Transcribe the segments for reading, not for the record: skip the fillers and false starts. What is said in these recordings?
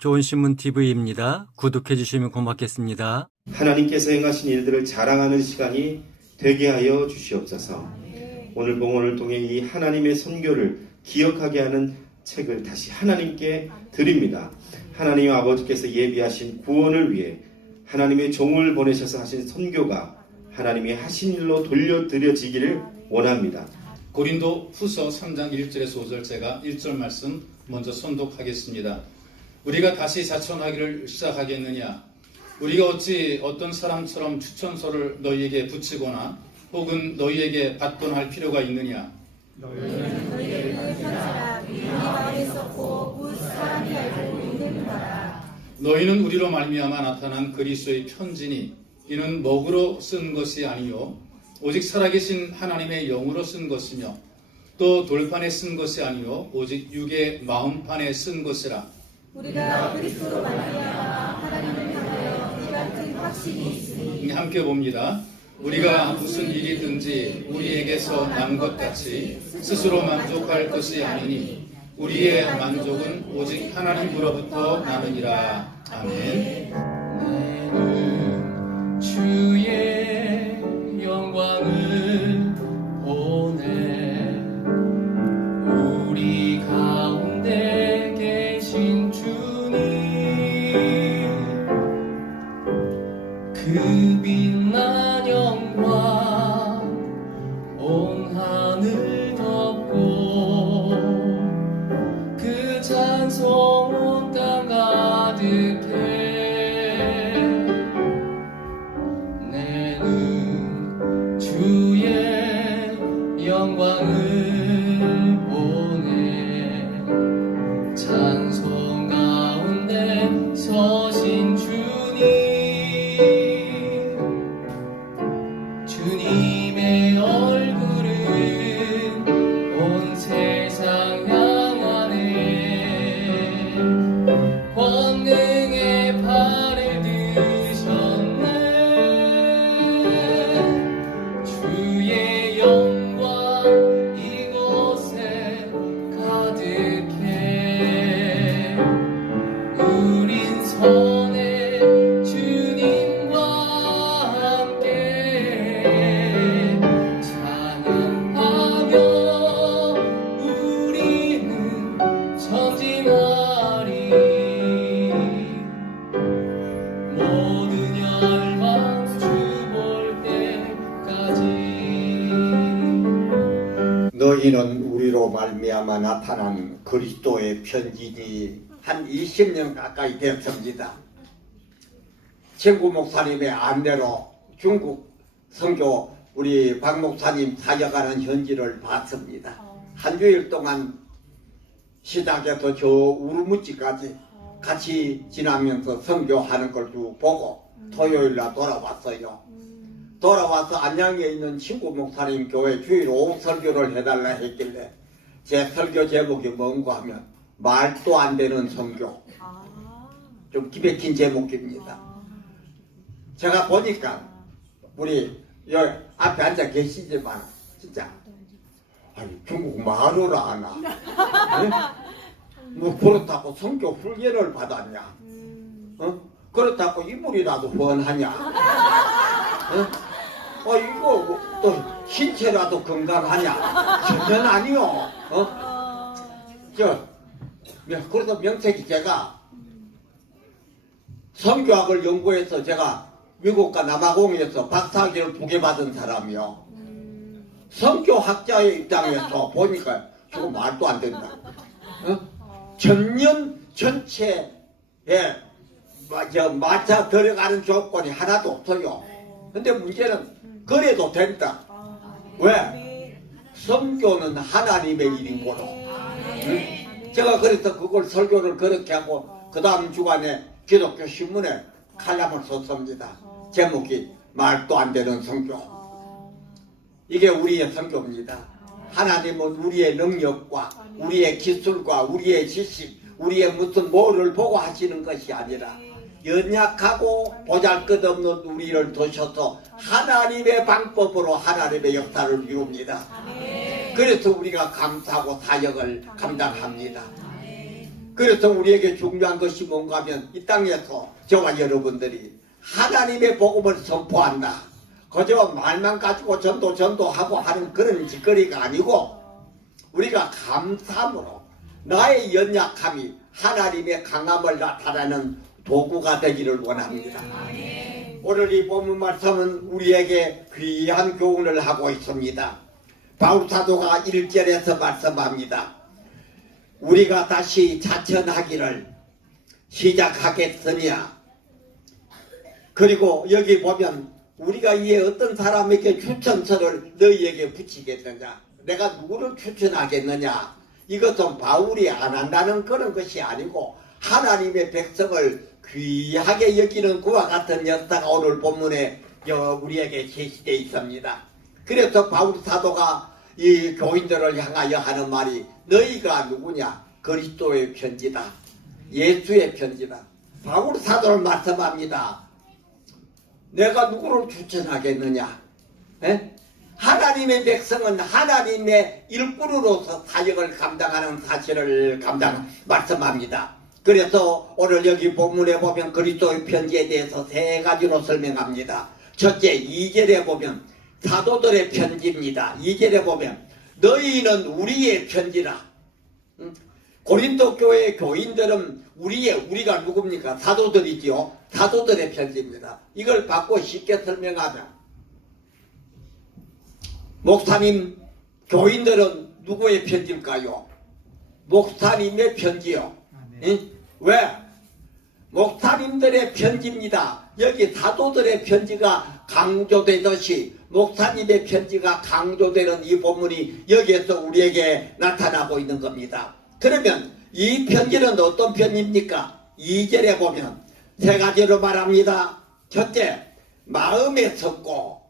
좋은신문TV입니다. 구독해 주시면 고맙겠습니다. 하나님께서 행하신 일들을 자랑하는 시간이 되게 하여 주시옵소서. 오늘 봉헌을 통해 이 하나님의 선교를 기억하게 하는 책을 다시 하나님께 드립니다. 하나님 아버지께서 예비하신 구원을 위해 하나님의 종을 보내셔서 하신 선교가 하나님이 하신 일로 돌려드려지기를 원합니다. 고린도 후서 3장 1절에서 5절 제가 1절 말씀 먼저 선독하겠습니다. 우리가 다시 자천하기를 시작하겠느냐? 우리가 어찌 어떤 사람처럼 추천서를 너희에게 붙이거나 혹은 너희에게 받거나 할 필요가 있느냐? 너희는 너희를 편지하라. 우리 마음에 썼고 곧 사람이 알고 있는 바라. 너희는 우리로 말미암아 나타난 그리스도의 편지니 이는 먹으로 쓴 것이 아니요 오직 살아계신 하나님의 영으로 쓴 것이며 또 돌판에 쓴 것이 아니요 오직 육의 마음판에 쓴 것이라. 우리가 그리스도로 말미암아 하나님을 향하여 이 같은 확신이 있으니 함께 봅니다. 우리가 무슨 일이든지 우리에게서 난 것 같이 스스로 만족할 것이 아니니 우리의 만족은 오직 하나님으로부터 나느니라. 아멘. 주의 영광을 보내 우리 가운데 계신 주님 그 빛난 영광 온 하늘 덮고 그 찬송 온 땅 가득해 주의 영광을 보내 찬송 가운데 서신 주님의 얼굴은 온 세상 향하네 권능의 발을 드셨네 주의 영광 이곳에 가득해 우린 선의 주님과 함께 찬양하며 우리는 전진하리 모든 열방 주 볼 때까지 너희는 우리로 말미암아 나타난 그리스도의 편지니 한 20년 가까이 됐습니다. 친구 목사님의 안내로 중국 선교 우리 박 목사님 사역하는 현지를 봤습니다. 한 주일 동안 시작해서 저 우르무치까지 같이 지나면서 선교하는 걸 쭉 보고 토요일날 돌아왔어요. 돌아와서 안양에 있는 친구 목사님 교회 주일 오후 설교를 해달라 했길래 제 설교 제목이 뭔가 하면 말도 안 되는 선교. 좀 기백힌 제목입니다. 제가 보니까 우리 여기 앞에 앉아 계시지만 진짜 아니 중국 말을 아나? 네? 뭐 그렇다고 선교 훈련을 받았냐? 그렇다고 이불이라도 훤하냐? 이거 또 신체라도 건강하냐? 전혀 아니요. 그래서 명색이 제가 선교학을 연구해서 제가 미국과 남아공에서 박사학위를 2개 받은 사람이요. 선교학자의 입장에서 보니까 저거 말도 안 된다. 전년 전체에 맞아 들어가는 조건이 하나도 없어요. 근데 문제는 그래도 된다. 왜? 선교는 하나님의 일인 거로. 제가 그래서 그걸 설교를 그렇게 하고 그 다음 주간에 기독교 신문에 칼럼을 썼습니다. 제목이 말도 안 되는 선교. 이게 우리의 선교입니다. 하나님은 우리의 능력과 우리의 기술과 우리의 지식, 우리의 무슨 뭐를 보고 하시는 것이 아니라 연약하고 보잘것없는 우리를 두셔서 하나님의 방법으로 하나님의 역사를 이룹니다. 그래서 우리가 감사하고 사역을 감당합니다. 그래서 우리에게 중요한 것이 뭔가 하면 이 땅에서 저와 여러분들이 하나님의 복음을 선포한다. 그저 말만 가지고 전도하고 하는 그런 짓거리가 아니고 우리가 감사함으로 나의 연약함이 하나님의 강함을 나타내는 도구가 되기를 원합니다. 오늘 이 본문 말씀은 우리에게 귀한 교훈을 하고 있습니다. 바울 사도가 1절에서 말씀합니다. 우리가 다시 자천하기를 시작하겠으냐. 그리고 여기 보면 우리가 이에 어떤 사람에게 추천서를 너희에게 붙이겠느냐. 내가 누구를 추천하겠느냐. 이것은 바울이 안 한다는 그런 것이 아니고 하나님의 백성을 귀하게 여기는 그와 같은 역사가 오늘 본문에 우리에게 제시되어 있습니다. 그래서 바울 사도가 이 교인들을 향하여 하는 말이 너희가 누구냐? 그리스도의 편지다. 예수의 편지다. 바울 사도를 말씀합니다. 내가 누구를 추천하겠느냐? 에? 하나님의 백성은 하나님의 일꾼으로서 사역을 감당하는 사실을 말씀합니다. 그래서 오늘 여기 본문에 보면 그리스도의 편지에 대해서 세 가지로 설명합니다. 첫째, 2절에 보면 사도들의 편지입니다. 2절에 보면 너희는 우리의 편지라. 고린도 교회 교인들은 우리가 누굽니까? 사도들이지요. 사도들의 편지입니다. 이걸 바꿔 쉽게 설명하면 목사님, 교인들은 누구의 편지일까요? 목사님의 편지요. 응? 왜? 목사님들의 편지입니다. 여기 사도들의 편지가 강조되듯이 목사님의 편지가 강조되는 이 본문이 여기에서 우리에게 나타나고 있는 겁니다. 그러면 이 편지는 어떤 편지입니까? 2절에 보면 세 가지로 말합니다. 첫째, 마음에 섰고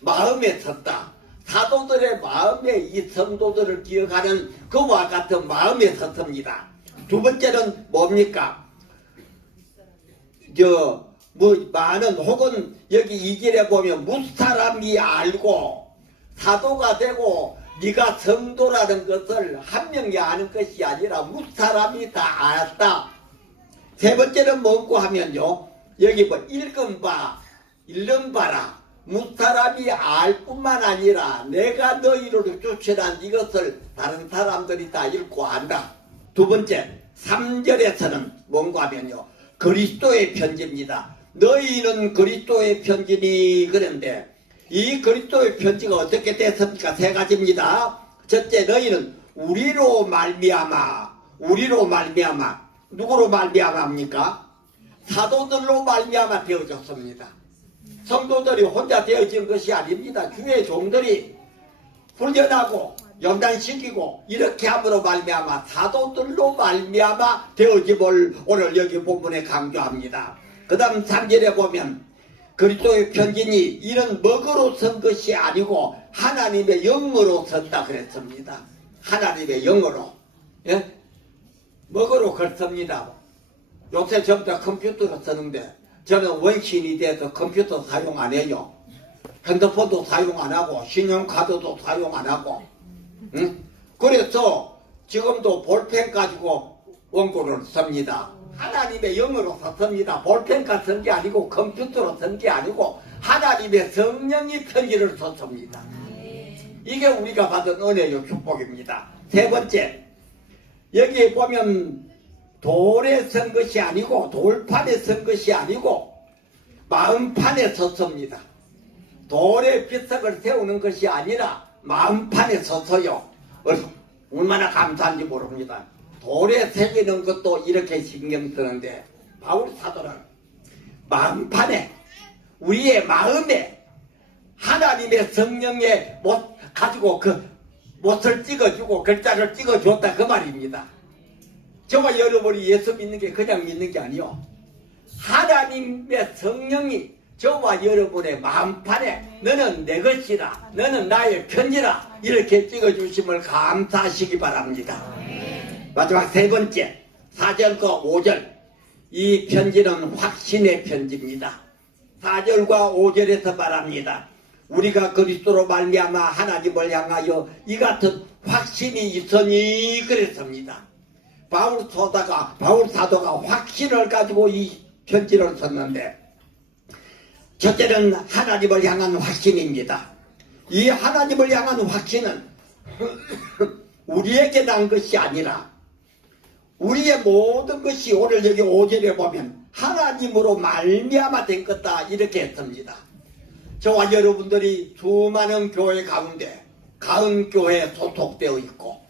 마음에 섰다. 사도들의 마음에 이 성도들을 기억하는 그와 같은 마음에 섰습니다. 두 번째는 뭡니까? 많은 혹은 여기 2절에 보면 무사람이 알고 사도가 되고 네가 성도라는 것을 한 명이 아는 것이 아니라 무사람이 다 알았다. 세 번째는 뭔고 하면요. 여기 뭐 읽은 바라. 무사람이 알 뿐만 아니라 내가 너희를 추천한 이것을 다른 사람들이 다 읽고 안다. 두 번째, 3절에서는 뭔가 하면요. 그리스도의 편지입니다. 너희는 그리스도의 편지니. 그런데 이 그리스도의 편지가 어떻게 됐습니까? 세 가지입니다. 첫째, 너희는 우리로 말미암아. 누구로 말미암아입니까? 사도들로 말미암아 되어졌습니다. 성도들이 혼자 되어진 것이 아닙니다. 주의 종들이 훈련하고 연단시키고 이렇게 함으로 말미암아 사도들로 말미암아 되어짐을 오늘 여기 본문에 강조합니다. 그 다음 3절에 보면 그리스도의 편지니 이는 먹으로 선 것이 아니고 하나님의 영으로 섰다 그랬습니다. 하나님의 영으로. 예? 먹으로 걸습니다. 요새 전부 다 컴퓨터로 쓰는데 저는 원신이 돼서 컴퓨터 사용 안 해요. 핸드폰도 사용 안 하고 신용카드도 사용 안 하고. 응? 그래서 지금도 볼펜 가지고 원고를 씁니다. 하나님의 영으로 썼습니다. 볼펜과 쓴 게 아니고 컴퓨터로 쓴 게 아니고 하나님의 성령이 편지를 썼습니다. 이게 우리가 받은 은혜요 축복입니다. 세 번째, 여기 보면 돌에 쓴 것이 아니고 돌판에 쓴 것이 아니고 마음판에 섰습니다. 돌에 비석을 세우는 것이 아니라 마음판에 섰어요. 얼마나 감사한지 모릅니다. 돌에 새기는 것도 이렇게 신경 쓰는데 바울 사도는 마음판에 우리의 마음에 하나님의 성령의 못 가지고 그 못을 찍어주고 글자를 찍어줬다 그 말입니다. 저와 여러분이 예수 믿는 게 그냥 믿는 게 아니요. 하나님의 성령이 저와 여러분의 마음판에 너는 내 것이라 너는 나의 편지라 이렇게 찍어주심을 감사하시기 바랍니다. 마지막 세 번째 4절과 5절 이 편지는 확신의 편지입니다. 4절과 5절에서 말합니다. 우리가 그리스도로 말미암아 하나님을 향하여 이 같은 확신이 있으니 그랬습니다. 바울 사도가 확신을 가지고 이 편지를 썼는데, 첫째는 하나님을 향한 확신입니다. 이 하나님을 향한 확신은 우리에게 난 것이 아니라 우리의 모든 것이 오늘 여기 5절에 보면 하나님으로 말미암아 된 것다 이렇게 했습니다. 저와 여러분들이 수많은 교회 가운데 가은교회에 소속되어 있고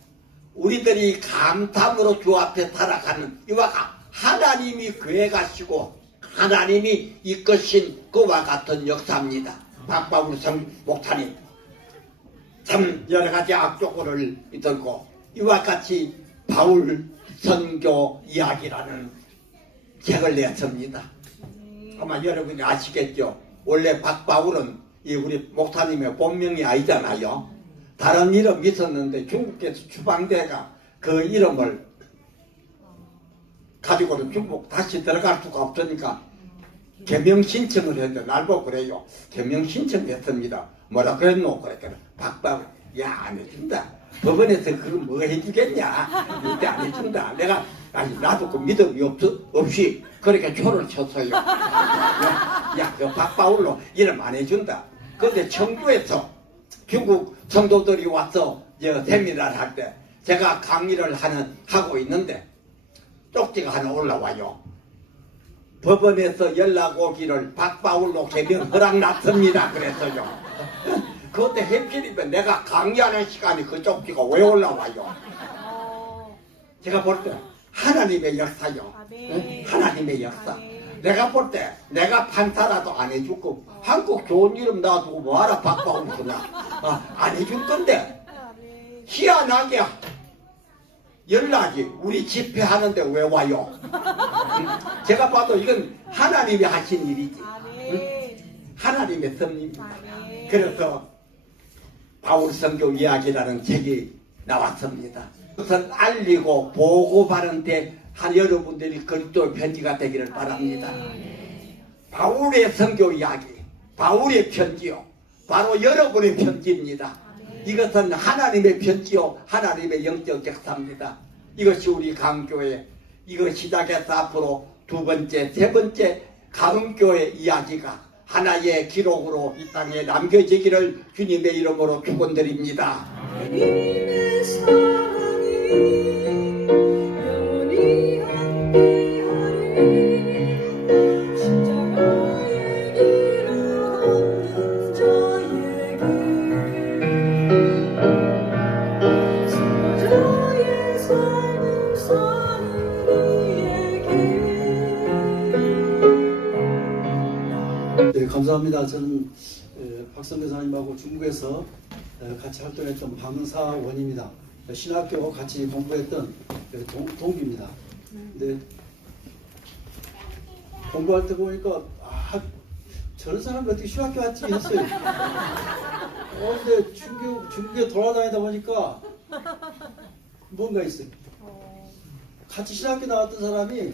우리들이 감탄으로 주 앞에 살아가는 이와 하나님이 계획하시고 하나님이 이끄신 그와 같은 역사입니다. 박바울 목사님 참 여러가지 악조건을 들고 이와 같이 바울 선교 이야기라는 책을 냈습니다. 아마 여러분이 아시겠죠? 원래 박바울은 이 우리 목사님의 본명이 아니잖아요. 다른 이름이 있었는데 중국에서 추방대가 그 이름을 가지고는 중국 다시 들어갈 수가 없으니까 개명 신청을 했는데 날 보고 그래요. 개명 신청했습니다. 뭐라 그랬노? 그랬더니 박바울 야 안 해준다. 법원에서 그거 뭐 해주겠냐? 이때 안 해준다. 내가 아니 나도 그 믿음이 없이 그렇게 초를 쳤어요. 야, 그 박바울로 이름 안 해준다. 그런데 청주에서 중국 성도들이 와서 세미나를 할 때 제가 강의를 하고 있는데 쪽지가 하나 올라와요. 법원에서 연락 오기를 박바울로 개명 허락났습니다. 그랬어요. 그때 해필이면 내가 강의하는 시간이 그 쪽지가 왜 올라와요? 제가 볼 때 하나님의 역사요. 하나님의 역사. 내가 볼 때 내가 판사라도 안 해주고 한국 좋은 이름 놔두고 뭐하라 박바울 그냥 안 해줄 건데 희한하게 연락이 우리 집회하는데 왜 와요? 제가 봐도 이건 하나님이 하신 일이지. 하나님의 섭리입니다. 그래서 바울 선교 이야기라는 책이 나왔습니다. 그것을 알리고 보고받은 데 한 여러분들이 그리스도의 편지가 되기를 바랍니다. 바울의 선교 이야기, 바울의 편지요. 바로 여러분의 편지입니다. 이것은 하나님의 편지요. 하나님의 영적 역사입니다. 이것이 우리 강교회, 이거 시작해서 앞으로 두 번째, 세 번째 가은교회 이야기가 하나의 기록으로 이 땅에 남겨지기를 주님의 이름으로 축원드립니다. 하나님의 사랑이 영원히 함께하리. 십자가의 길을 걷는 자에게 승자의 삶을 사는 이에게. 네, 감사합니다. 저는 박선 교사님하고 중국에서 같이 활동했던 방사원입니다. 신학교 같이 공부했던 동기입니다. 근데 공부할 때 보니까 저런 사람이 어떻게 신학교 왔지 했어요. 근데 중국에 돌아다니다 보니까 뭔가 있어요. 같이 신학교 나왔던 사람이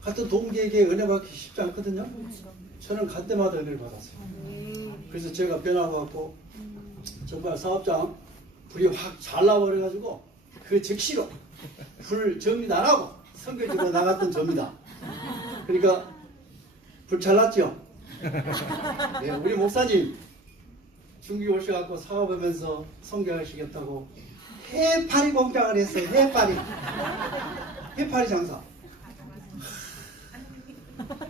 같은 동기에게 은혜 받기 쉽지 않거든요. 저는 갈 때마다 은혜를 받았어요. 그래서 제가 변화받고 정말 사업장 불이 확 잘 나버려가지고 그 즉시로 불 정리 안 하고 선교지로 나갔던 접니다. 그러니까 불 잘 났죠? 네, 우리 목사님 중국에 오셔갖고 사업하면서 선교하시겠다고 해파리 공장을 했어요. 해파리 장사.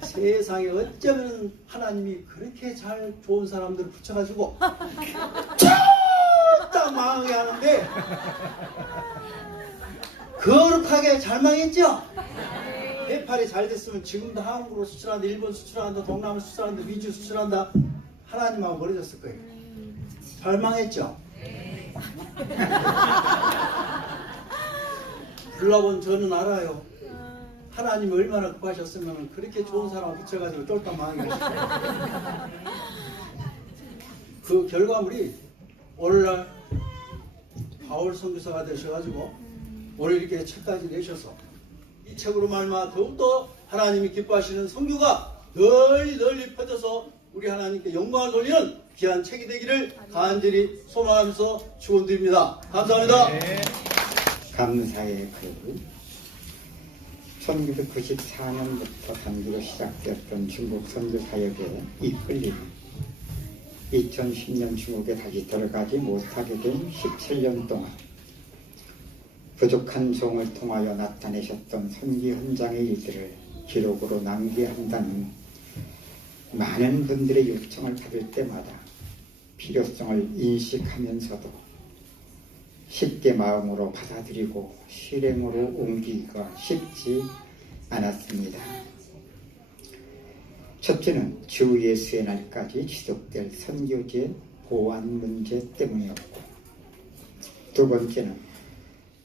세상에 어쩌면 하나님이 그렇게 잘 좋은 사람들을 붙여가지고 쫙 망하게 하는데 거룩하게 잘 망했죠? 해파리 잘 됐으면 지금도 한국으로 수출한다, 일본 수출한다, 동남아 수출한다, 미주 수출한다. 하나님하고 멀어졌을 거예요. 잘 망했죠? 불러본 저는 알아요. 하나님이 얼마나 급하셨으면 그렇게 좋은 사람을 붙여가지고 쫄딱 망하게 하셨어요. 그 결과물이 오늘날 바울 선교사가 되셔가지고 오늘 이렇게 책까지 내셔서 이 책으로 말미암아 더욱더 하나님이 기뻐하시는 선교가 널리 퍼져서 우리 하나님께 영광을 돌리는 귀한 책이 되기를 간절히 소망하면서 축원드립니다. 감사합니다. 감사의 글. 1994년부터 단기로 시작되었던 중국 선교 사역에 이끌림, 2010년 중국에 다시 들어가지 못하게 된 17년 동안 부족한 종을 통하여 나타내셨던 선기 현장의 일들을 기록으로 남겨한다는 많은 분들의 요청을 받을 때마다 필요성을 인식하면서도 쉽게 마음으로 받아들이고 실행으로 옮기기가 쉽지 않았습니다. 첫째는 주 예수의 날까지 지속될 선교지의 보안 문제 때문이었고, 두 번째는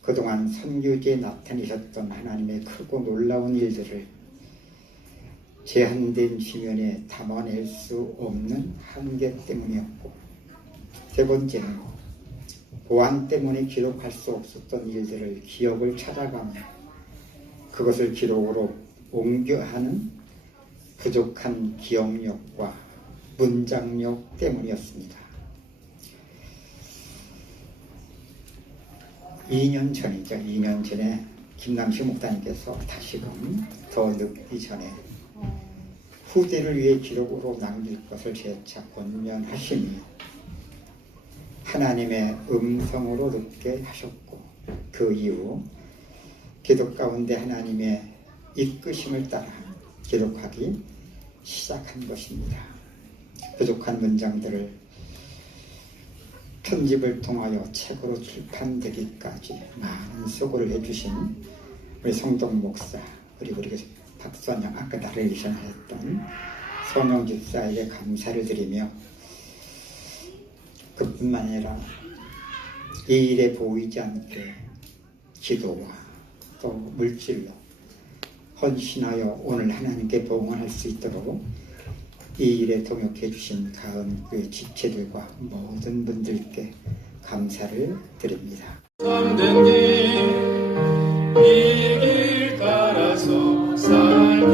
그동안 선교지에 나타내셨던 하나님의 크고 놀라운 일들을 제한된 지면에 담아낼 수 없는 한계 때문이었고, 세 번째는 보안 때문에 기록할 수 없었던 일들을 기억을 찾아가며 그것을 기록으로 옮겨 하는 부족한 기억력과 문장력 때문이었습니다. 2년 전에 김남시 목사님께서 다시금 더 늦기 전에 후대를 위해 기록으로 남길 것을 재차 권면하시니 하나님의 음성으로 듣게 하셨고, 그 이후 기록 가운데 하나님의 이끄심을 따라 기록하기 시작한 것입니다. 부족한 문장들을 편집을 통하여 책으로 출판되기까지 많은 수고를 해주신 우리 성동 목사, 그리고 우리 박선영, 아까 나레이션 했던 선영 집사에게 감사를 드리며, 그뿐만 아니라 이 일에 보이지 않게 기도와 또 물질로 헌신하여 오늘 하나님께 봉헌할 수 있도록 이 일에 동역해 주신 가은교회 지체들과 모든 분들께 감사를 드립니다. 참된 길 따라서 살기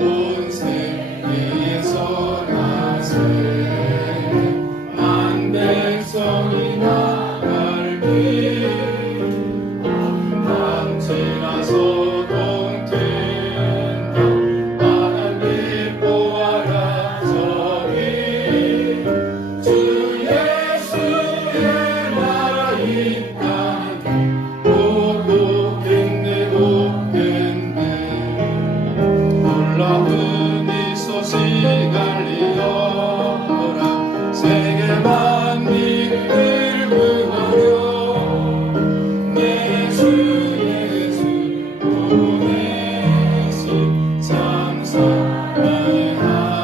온 세계에서 나세 만 백성이 나갈 길 밤 지나서 동튼다 하나님 보아라 저기 주 예수의 나라 이 땅에 고독했네 놀라운 이 소식 알리어라 세계 만민을 구하려 예수 보내신 참사의 하나님.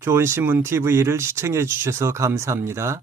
좋은 신문 TV를 시청해 주셔서 감사합니다.